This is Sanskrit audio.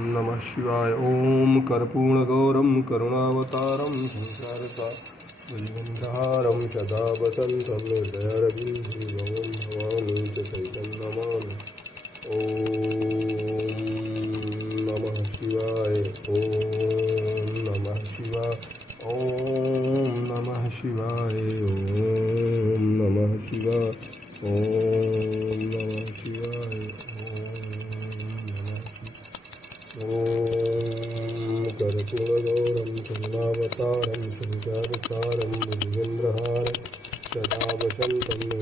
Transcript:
नमः शिवाय। ॐ कर्पूरगौरं करुणावतारं संसारसारं भुजगेन्द्रहारं सदा वसन्तं हृदयारविन्दं भवामि च चैतन्यनमामि। ॐ नमः शिवाय। ॐ नमः शिवाय। ॐ नमः शिवाय। ॐ नमः शिवाय। ॐ नमः शिवाय। ॐ कर्पूरगौरं करुणावतारं संसारसारं भुजगेन्द्रहारं सदा वसन्तं